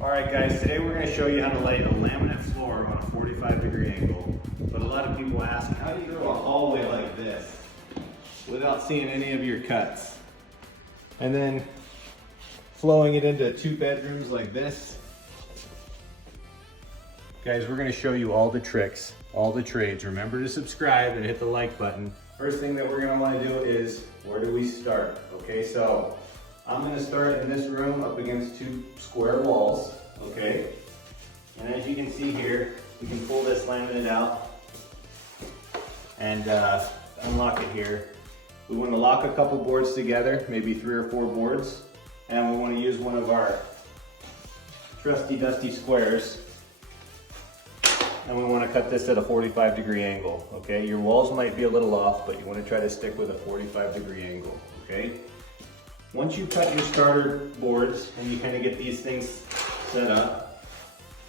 Alright guys, today we're going to show you how to lay a laminate floor on a 45-degree angle. But a lot of people ask, how do you go a hallway like this without seeing any of your cuts? And then flowing it into 2 bedrooms like this. Guys, we're going to show you all the tricks, all the trades. Remember to subscribe and hit the like button. First thing that we're going to want to do is, where do we start? Okay, so I'm going to start in this room up against 2 square walls, okay? And as you can see here, we can pull this laminate out and unlock it here. We want to lock a couple boards together, maybe 3 or 4 boards, and we want to use one of our trusty dusty squares, and we want to cut this at a 45-degree angle, okay? Your walls might be a little off, but you want to try to stick with a 45-degree angle, okay? Once you cut your starter boards and you kind of get these things set up,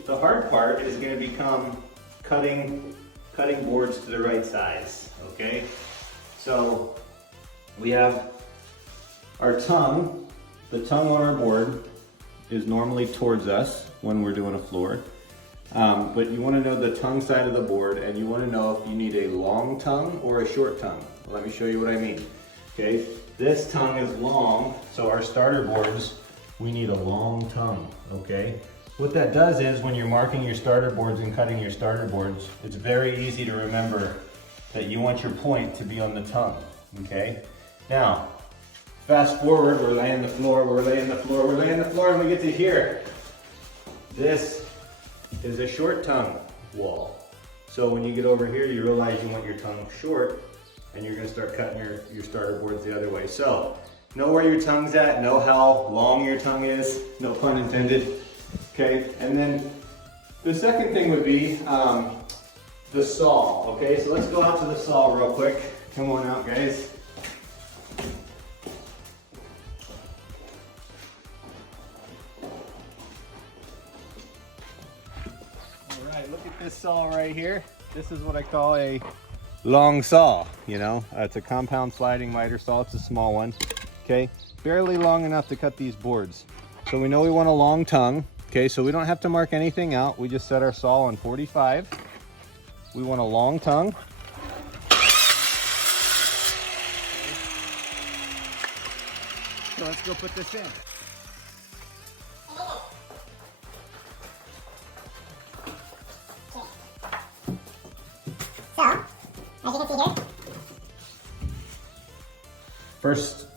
the hard part is going to become cutting boards to the right size, okay? So we have our tongue. The tongue on our board is normally towards us when we're doing a floor. But you want to know the tongue side of the board, and you want to know if you need a long tongue or a short tongue. Let me show you what I mean. Okay, this tongue is long, so our starter boards, we need a long tongue, okay? What that does is when you're marking your starter boards and cutting your starter boards, it's very easy to remember that you want your point to be on the tongue, okay? Now, fast forward, we're laying the floor, we're laying the floor, we're laying the floor, and we get to here. This is a short tongue wall. So when you get over here, you realize you want your tongue short, and you're going to start cutting your starter boards the other way. So know where your tongue's at, know how long your tongue is, no pun intended. Okay, and then the second thing would be the saw. Okay, so let's go out to the saw real quick. Come on out, guys. All right, look at this saw right here. This is what I call a long saw, you know. It's a compound sliding miter saw. It's a small one, okay? Barely long enough to cut these boards. So we know we want a long tongue, okay? So we don't have to mark anything out. We just set our saw on 45. We want a long tongue. So let's go put this in. As you can see here.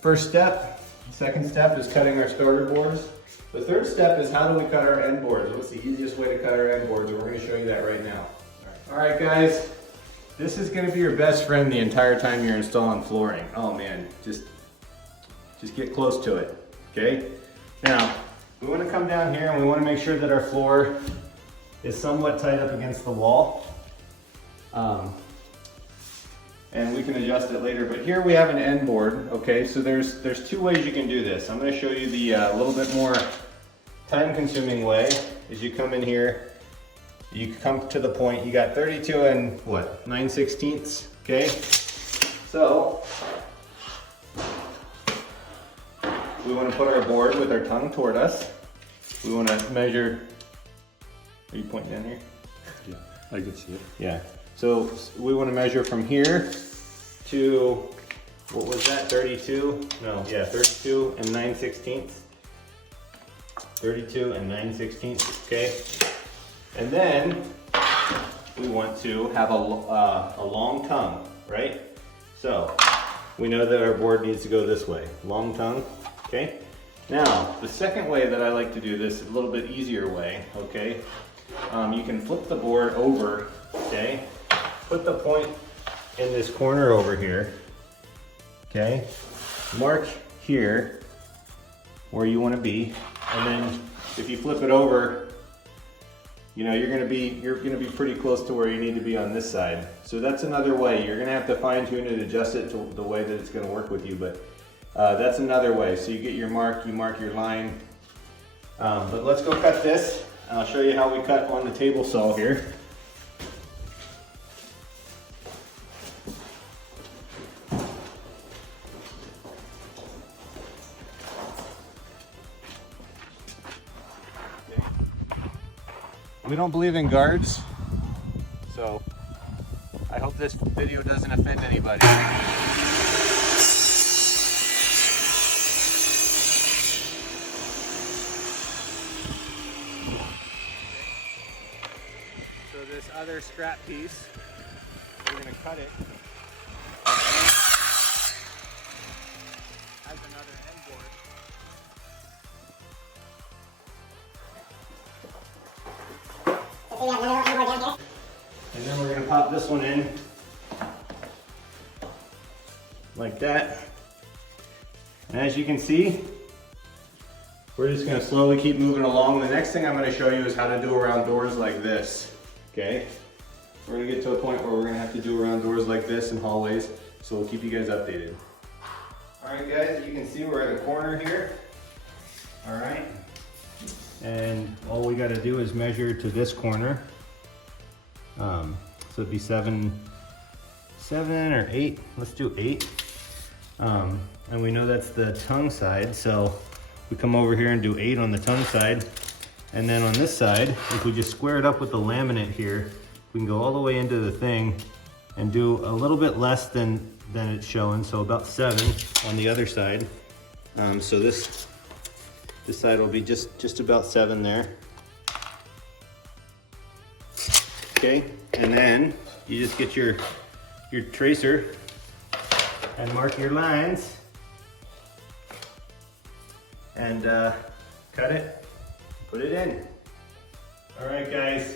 First step, second step is cutting our starter boards. The third step is how do we cut our end boards? What's the easiest way to cut our end boards? And we're going to show you that right now. All right, guys, this is going to be your best friend the entire time you're installing flooring. Oh man, just get close to it, okay? Now, we want to come down here and we want to make sure that our floor is somewhat tight up against the wall. And we can adjust it later, but here we have an end board, okay? So there's 2 ways you can do this. I'm gonna show you the little bit more time-consuming way. Is you come in here, you come to the point, you got 32 and what, 9/16, okay? So, we wanna put our board with our tongue toward us. We wanna measure, are you pointing down here? Yeah, I can see it. Yeah. So we want to measure from here to, what was that, 32? No, yeah, 32 and 9/16. 32 and 9/16, okay? And then we want to have a long tongue, right? So we know that our board needs to go this way, long tongue, okay? Now, the second way that I like to do this, a little bit easier way, okay? You can flip the board over, okay? Put the point in this corner over here, okay? Mark here where you want to be, and then if you flip it over, you know, you're gonna be pretty close to where you need to be on this side. So that's another way. You're gonna have to fine tune it, adjust it to the way that it's gonna work with you, but that's another way. So you get your mark, you mark your line. But let's go cut this. I'll show you how we cut on the table saw here. We don't believe in guards, so I hope this video doesn't offend anybody. So this other scrap piece, we're gonna cut it. Has another end board. And then we're gonna pop this one in like that. And as you can see, we're just gonna slowly keep moving along. The next thing I'm gonna show you is how to do around doors like this, okay? We're gonna get to a point where we're gonna have to do around doors like this in hallways, so we'll keep you guys updated. All right guys, you can see we're at a corner here. All right. And all we gotta do is measure to this corner. So it'd be seven or 8. Let's do 8. And we know that's the tongue side, so we come over here and do 8 on the tongue side. And then on this side, if we just square it up with the laminate here, we can go all the way into the thing and do a little bit less than it's showing, so about 7 on the other side. So this side will be just about 7 there. Okay, and then you just get your tracer and mark your lines and cut it, put it in. All right guys,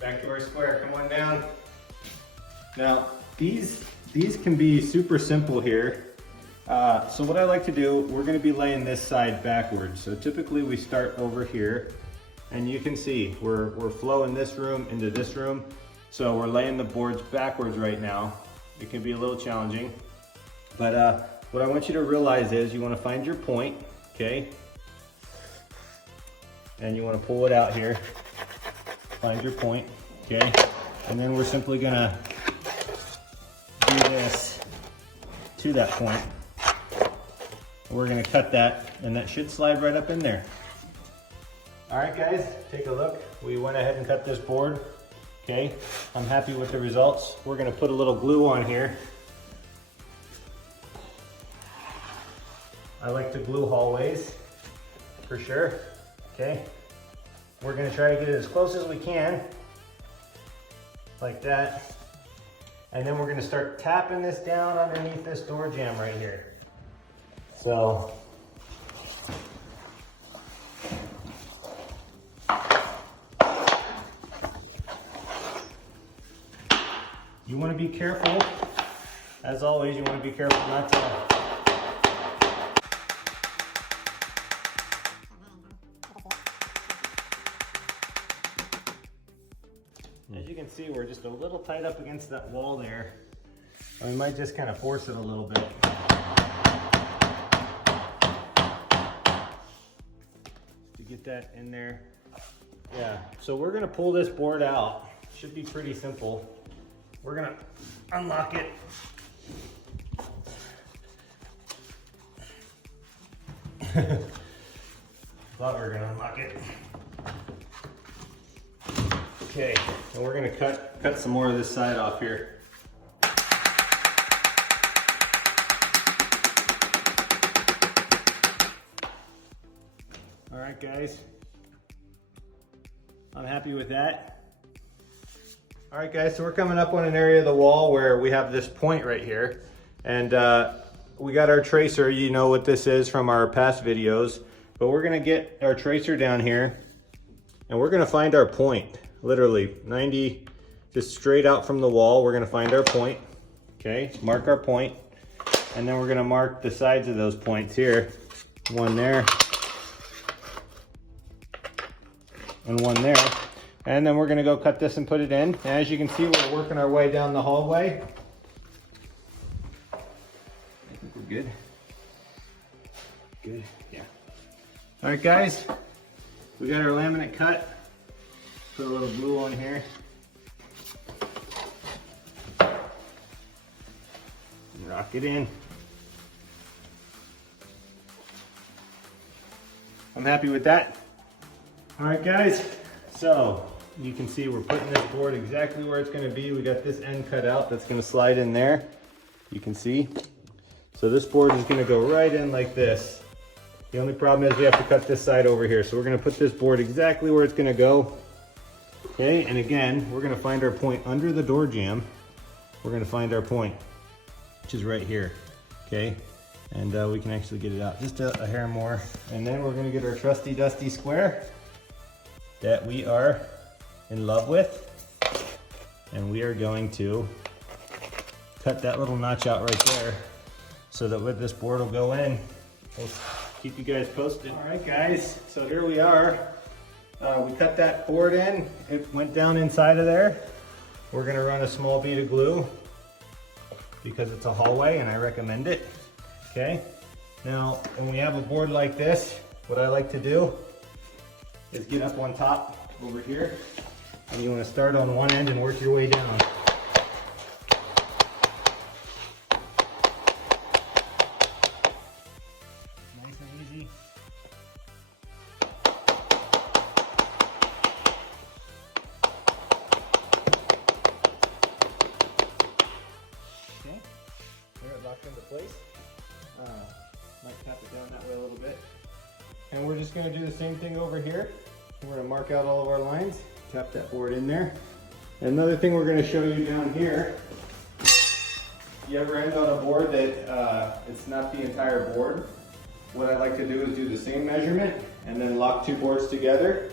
back to our square, come on down. Now these can be super simple here. So what I like to do, we're gonna be laying this side backwards. So typically we start over here, and you can see we're flowing this room into this room. So we're laying the boards backwards right now. It can be a little challenging, but what I want you to realize is you wanna find your point, okay? And you wanna pull it out here, find your point, okay? And then we're simply gonna do this to that point. We're gonna cut that, and that should slide right up in there. All right guys, take a look. We went ahead and cut this board, okay? I'm happy with the results. We're gonna put a little glue on here. I like to glue hallways, for sure, okay? We're gonna try to get it as close as we can, like that. And then we're gonna start tapping this down underneath this door jamb right here. So, you want to be careful, as always, you want to be careful not to as you can see, we're just a little tight up against that wall there. We might just kind of force it a little bit. To get that in there. Yeah, so we're gonna pull this board out. Should be pretty simple. We're gonna unlock it. Thought we were gonna unlock it. Okay, and we're gonna cut some more of this side off here. All right, guys. I'm happy with that. All right, guys, so we're coming up on an area of the wall where we have this point right here. And we got our tracer. You know what this is from our past videos. But we're gonna get our tracer down here and we're gonna find our point. Literally 90, just straight out from the wall, we're gonna find our point. Okay, mark our point. And then we're gonna mark the sides of those points here. One there. And one there. And then we're gonna go cut this and put it in. And as you can see, we're working our way down the hallway. I think we're good. Good, yeah. All right, guys, we got our laminate cut. Put a little glue on here. Rock it in. I'm happy with that. All right, guys, So you can see we're putting this board exactly where it's gonna be. We got this end cut out that's gonna slide in there. You can see. So this board is gonna go right in like this. The only problem is we have to cut this side over here. So we're gonna put this board exactly where it's gonna go. Okay, and again, we're gonna find our point under the door jamb. We're gonna find our point, which is right here, okay? And we can actually get it out just a hair more. And then we're gonna get our trusty dusty square that we are in love with. And we are going to cut that little notch out right there so that with this board will go in. We'll keep you guys posted. All right, guys, so here we are. We cut that board in. It went down inside of there. We're gonna run a small bead of glue because it's a hallway and I recommend it, okay? Now, when we have a board like this, what I like to do is get up on top over here, and you wanna start on one end and work your way down. Nice and easy. Okay, there it locked into place. Might tap it down that way a little bit. And we're just gonna do the same thing over here. We're gonna mark out all of our lines, tap that board in there. And another thing we're gonna show you down here, you ever end on a board that it's not the entire board? What I like to do is do the same measurement and then lock two boards together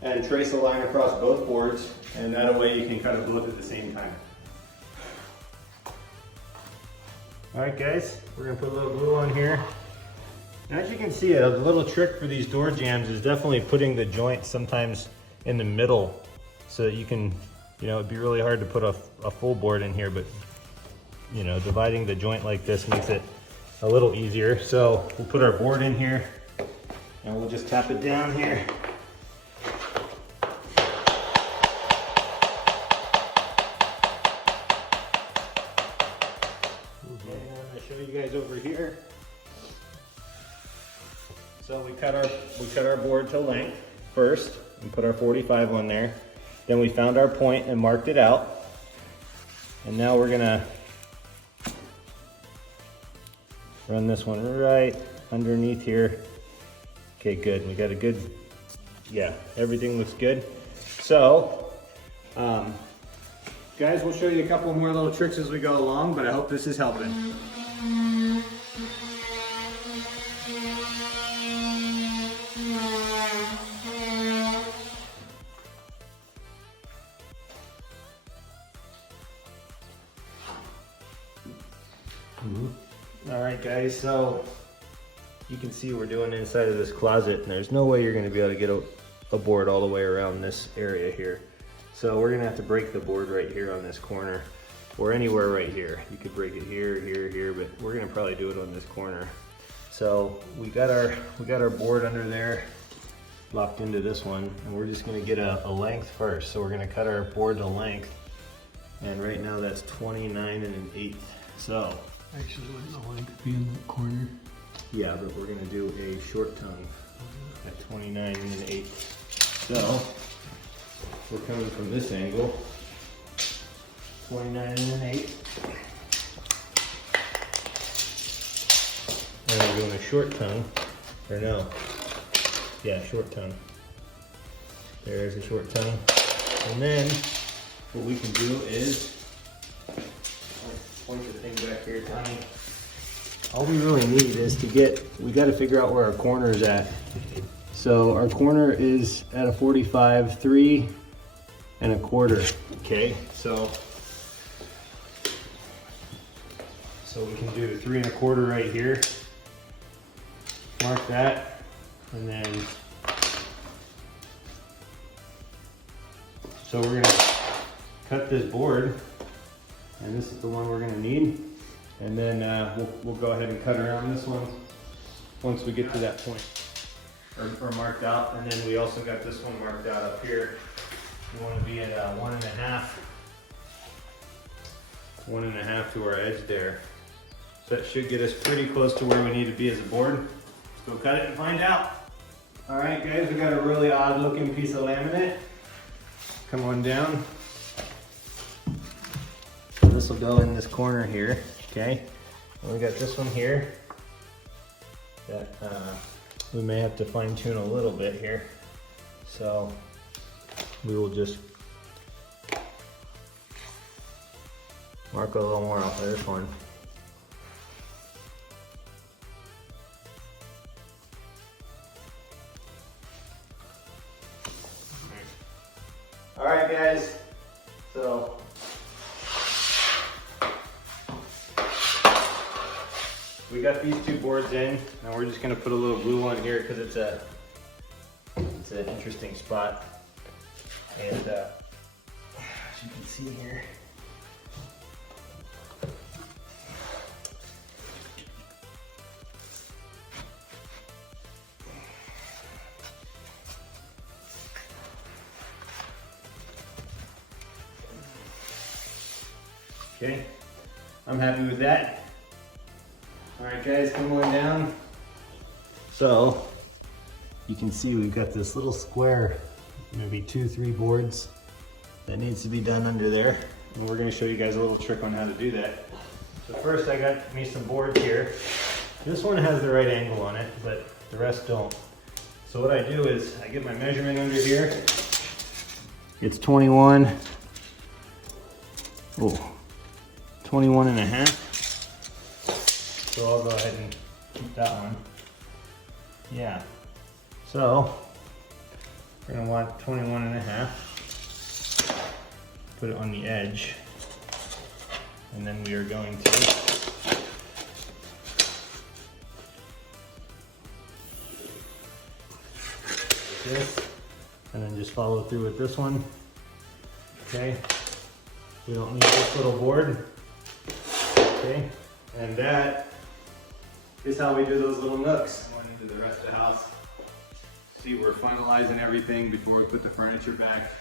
and trace a line across both boards, and that way you can cut them both at the same time. All right, guys, we're gonna put a little glue on here. As you can see, a little trick for these door jambs is definitely putting the joint sometimes in the middle so that you can, you know, it'd be really hard to put a full board in here, but you know, dividing the joint like this makes it a little easier. So we'll put our board in here and we'll just tap it down here. And I'm gonna show you guys over here. So we cut our board to length first and put our 45 on there. Then we found our point and marked it out. And now we're gonna run this one right underneath here. Okay, good. We got a good, yeah, everything looks good. So, guys, we'll show you a couple more little tricks as we go along, but I hope this is helping. All right, guys, so you can see we're doing inside of this closet, and there's no way you're going to be able to get a board all the way around this area here. So we're going to have to break the board right here on this corner, or anywhere right here. You could break it here, here, here, but we're going to probably do it on this corner. So we got our board under there, locked into this one, and we're just going to get a length first. So we're going to cut our board to length, and right now that's 29 1/8. So Actually, wouldn't the length be in the corner? yeah, but we're gonna do a short tongue at 29 1/8. So we're coming from this angle, 29 1/8. And we're doing a short tongue, or no, yeah, short tongue. There's a short tongue. And then what we can do is, point the thing back here, Tommy. All we really need is we got to figure out where our corner is at. So our corner is at a 45, 3 1/4. Okay, so we can do 3 1/4 right here. Mark that, and then so we're gonna cut this board. And this is the one we're gonna need. And then we'll go ahead and cut around this one once we get to that point, or marked out. And then we also got this one marked out up here. We wanna be at 1.5 to our edge there. So that should get us pretty close to where we need to be as a board. Let's go cut it and find out. All right, guys, we got a really odd looking piece of laminate. come on down. So this will go in this corner here, okay? And we got this one here that we may have to fine tune a little bit here. So we will just mark a little more off of this one. All right, guys, so we got these two boards in. Now we're just gonna put a little glue on here because it's an interesting spot. And as you can see here, okay, I'm happy with that. All right, guys, come on down. So you can see we've got this little square, maybe 2-3 boards that needs to be done under there. And we're gonna show you guys a little trick on how to do that. So first I got me some boards here. This one has the right angle on it, but the rest don't. So what I do is I get my measurement under here. It's 21 and a half. So I'll go ahead and keep that one. Yeah. So we're gonna want 21 and a half. Put it on the edge. And then we are going to this, and then just follow through with this one. Okay. We don't need this little board. Okay. And that is how we do those little nooks. Going into the rest of the house. See, we're finalizing everything before we put the furniture back.